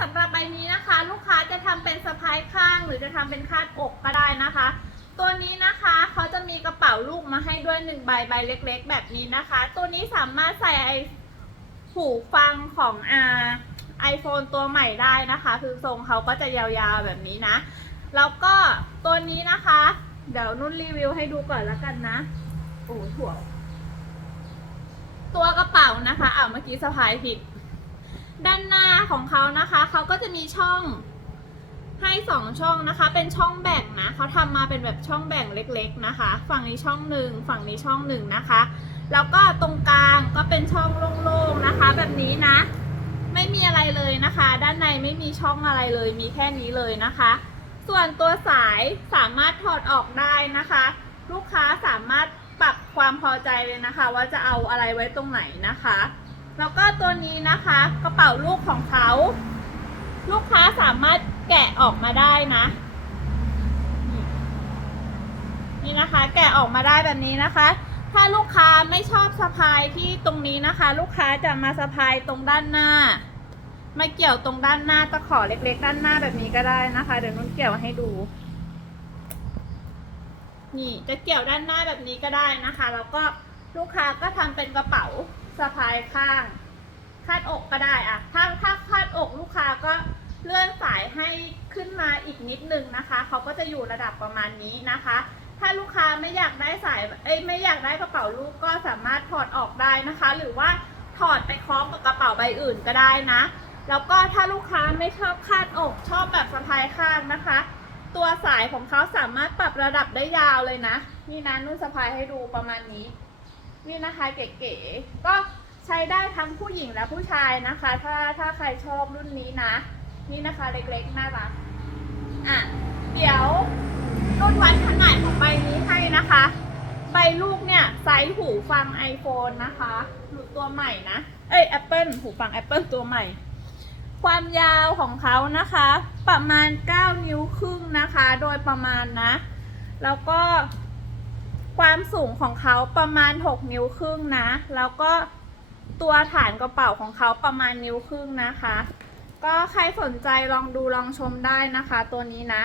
สำหรับใบนี้นะคะ ลูกค้าจะทำเป็นสะพายข้าง หรือจะทำเป็นคาดอกก็ได้นะคะ ตัวนี้นะคะเขาจะมีกระเป๋าลูกมาให้ด้วยหนึ่งใบใบเล็ก ๆ แบบนี้นะคะ ตัวนี้สามารถใส่ไอหูฟังของอ่าไอโฟนตัวใหม่ได้นะคะ คือทรงเขาก็จะยาวๆแบบนี้นะ แล้วก็ตัวนี้นะคะ เดี๋ยวนุ่นรีวิวให้ดูก่อนแล้วกันนะโอ้ถั่วตัวกระเป๋านะคะอ้าวเมื่อกี้สะพายผิด ด้านหน้าของเขานะคะเขาก็จะมีช่องให้สองช่องนะคะ เป็นช่องแบ่งนะเขาทำมาเป็นแบบช่องแบ่งเล็ก ๆนะคะ ฝั่งนี้ช่องหนึ่งฝั่งนี้ช่องหนึ่งนะคะ แล้วก็ตรงกลางก็เป็นช่องโล่งๆนะคะ แบบนี้นะ ไม่มีอะไรเลยนะคะ ด้านในไม่มีช่องอะไรเลย มีแค่นี้เลยนะคะ ส่วนตัวสายสามารถถอดออกได้นะคะ ลูกค้าสามารถปรับความพอใจเลยนะคะ ว่าจะเอาอะไรไว้ตรงไหนนะคะ แล้วก็ตัวนี้นะคะกระเป๋าลูกของเขา ลูกค้าสามารถแกะออกมาได้นะ นี่นะคะ แกะออกมาได้แบบนี้นะคะ ถ้าลูกค้าไม่ชอบสะพายที่ตรงนี้นะคะ ลูกค้าจะมาสะพายตรงด้านหน้า มาเกี่ยวตรงด้านหน้าตะขอเล็ก ๆ ด้านหน้าแบบนี้ก็ได้นะคะ เดี๋ยวนุ่นเกี่ยวให้ดูนี่จะเกี่ยวด้านหน้าแบบนี้ก็ได้นะคะ แล้วก็ลูกค้าก็ทำเป็นกระเป๋า สะพายข้าง คาดอกก็ได้อะถ้าถ้าคาดอกลูกค้าก็เลื่อนสายให้ขึ้นมาอีกนิดนึงนะคะ เขาก็จะอยู่ระดับประมาณนี้นะคะ ถ้าลูกค้าไม่อยากได้สายเอ้ยไม่อยากได้กระเป๋าลูกก็สามารถถอดออกได้นะคะ หรือว่าถอดไปคล้องกับกระเป๋าใบอื่นก็ได้นะ แล้วก็ถ้าลูกค้าไม่ชอบคาดอกชอบแบบสะพายข้างนะคะ ตัวสายของเขาสามารถปรับระดับได้ยาวเลยนะ นี่นะนุ่นสะพายให้ดูประมาณนี้ นี่นะคะเก๋ๆก็ใช้ได้ทั้งผู้หญิงและผู้ชายนะคะ ถ้าถ้าใครชอบรุ่นนี้นะ นี่นะคะเล็กๆน่ารักอะเดี๋ยวนุ่นวัดขนาดของใบนี้ให้นะคะ ใบลูกเนี่ยไซส์หูฟัง iPhone นะคะหรือตัวใหม่นะ เอ้ย Apple หูฟัง Apple ตัวใหม่ ความยาวของเขานะคะ ประมาณ 9 นิ้วครึ่งนะคะ โดยประมาณนะ แล้วก็ ความสูงของเขาประมาณ 6 นิ้วครึ่งนะ แล้วก็ตัวฐานกระเป๋าของเขาประมาณนิ้วครึ่งนะคะ ก็ใครสนใจลองดูลองชมได้นะคะตัวนี้นะ